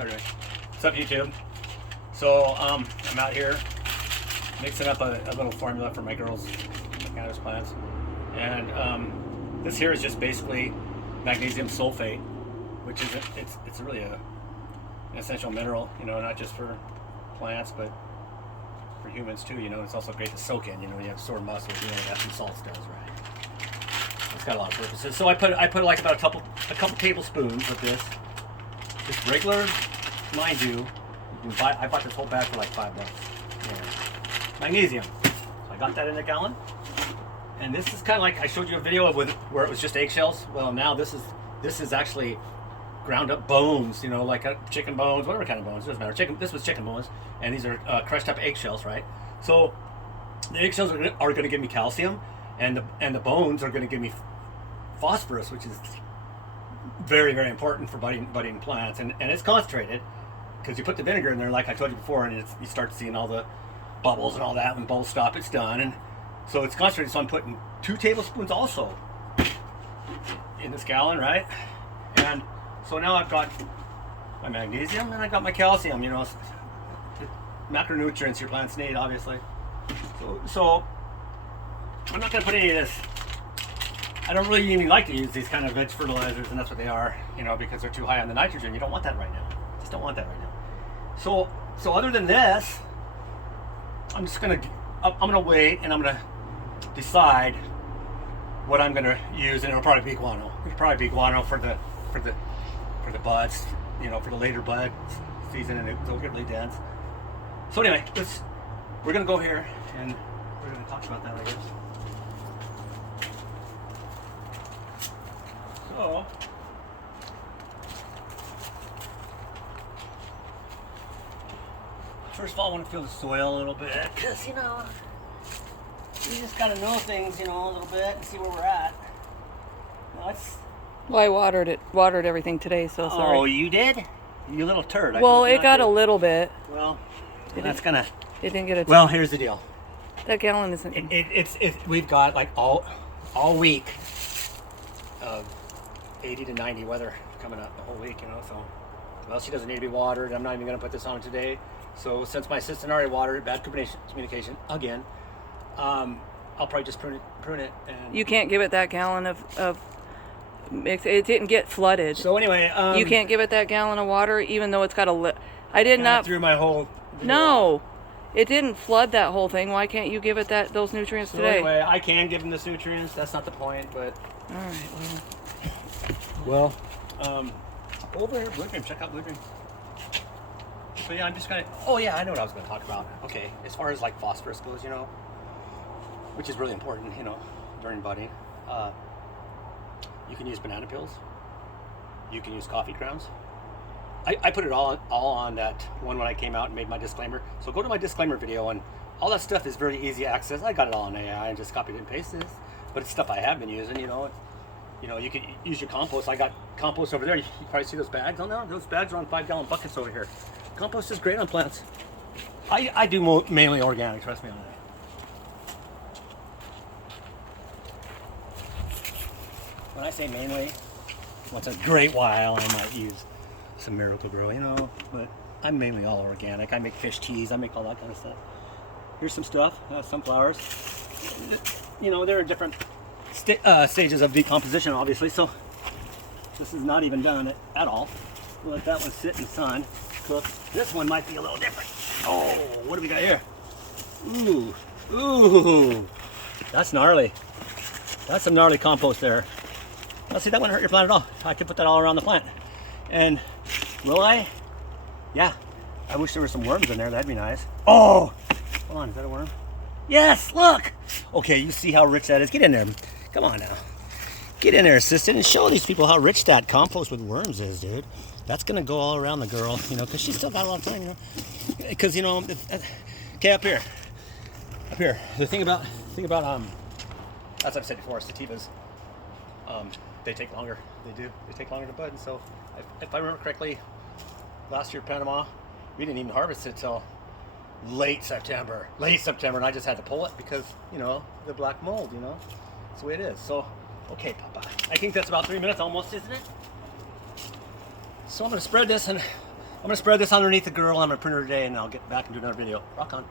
Okay. What's up, YouTube? So I'm out here mixing up a little formula for my girls' cannabis plants, and this here is just basically magnesium sulfate, which is it's really an essential mineral, you know, not just for plants but for humans too. You know, it's also great to soak in. You know, you have sore muscles. You know that's what salts does, right? It's got a lot of purposes. So I put like about a couple tablespoons of this. Just regular, mind you, I bought this whole bag for like $5. Yeah. Magnesium. So I got that in a gallon. And this is kind of like I showed you a video of where it was just eggshells. Well, now this is actually ground up bones. You know, like chicken bones, whatever kind of bones. Doesn't matter. This was chicken bones, and these are crushed up eggshells, right? So the eggshells are going to give me calcium, and the bones are going to give me phosphorus, which is very, very important for budding plants, and it's concentrated because you put the vinegar in there, like I told you before, and you start seeing all the bubbles and all that. When bubbles stop, it's done, and so it's concentrated. So I'm putting 2 tablespoons also in this gallon, right? And so now I've got my magnesium and I got my calcium. You know, macronutrients your plants need, obviously. So I'm not going to put any of this. I don't really even like to use these kind of veg fertilizers, and that's what they are, you know, because they're too high on the nitrogen. You don't want that right now. Just don't want that right now. So other than this, I'm gonna wait, and I'm gonna decide what I'm gonna use, and it'll probably be guano. It'll probably be guano for the buds, you know, for the later bud season, and they'll get really dense. So anyway, we're gonna go here, and we're gonna talk about that, I guess. So, first of all, I want to feel the soil a little bit, because, you know, you just got to know things, you know, a little bit and see where we're at. Well, I watered everything today, so sorry. Oh, you did? You little turd. Well, it got a little bit. Well, that's gonna. It didn't get a. Well, here's the deal. That gallon isn't. We've got like all week. 80 to 90 weather coming up the whole week, you know, so well, she doesn't need to be watered. I'm not even going to put this on today. So since my assistant already watered it, bad communication again, I'll probably just prune it. And You can't give it that gallon of mix. It didn't get flooded. so anyway, You can't give it that gallon of water, even though it's got I did I not. threw my whole. No, it didn't flood that whole thing. Why can't you give it those nutrients So today? anyway, I can give them this nutrients. That's not the point, but. All right. Well, go over here, Blue Dream. Check out Blue Dream. So yeah, I'm just gonna. Oh yeah, I know what I was gonna talk about. Okay, as far as like phosphorus goes, you know, which is really important, you know, during budding. You can use banana peels. You can use coffee grounds. I put it all on that one when I came out and made my disclaimer. So go to my disclaimer video, and all that stuff is very easy access. I got it all in AI and just copied and pasted this, but it's stuff I have been using, you know. You know, you can use your compost. I got compost over there. You probably see those bags. Oh no, those bags are on 5-gallon buckets over here. Compost is great on plants. I do mainly organic, trust me on that. When I say mainly, once in a great while I might use some Miracle Grow, you know, but I'm mainly all organic. I make fish cheese, I make all that kind of stuff. Here's some stuff, sunflowers. You know, there are different stages of decomposition, obviously, so this is not even done at all. We'll let that one sit in the sun, cook. This one might be a little different. Oh, what do we got here? Ooh, that's gnarly. That's some gnarly compost there. Well, see, that wouldn't hurt your plant at all. I could put that all around the plant. And will I? Yeah, I wish there were some worms in there. That'd be nice. Oh, hold on, is that a worm? Yes, look. Okay, you see how rich that is. Get in there. Come on now. Get in there, assistant, and show these people how rich that compost with worms is, dude. That's going to go all around the girl, you know, because she's still got a lot of time, you know. Because, you know, okay, up here. The thing about as I've said before, sativas, they take longer. They do. They take longer to bud. And so, if I remember correctly, last year, Panama, we didn't even harvest it till late September, and I just had to pull it because, you know, the black mold, you know. That's the way it is. So, okay, Papa. I think that's about 3 minutes almost, isn't it? So I'm going to spread this, and I'm gonna spread this underneath the girl. I'm gonna print her today, and I'll get back and do another video. Rock on.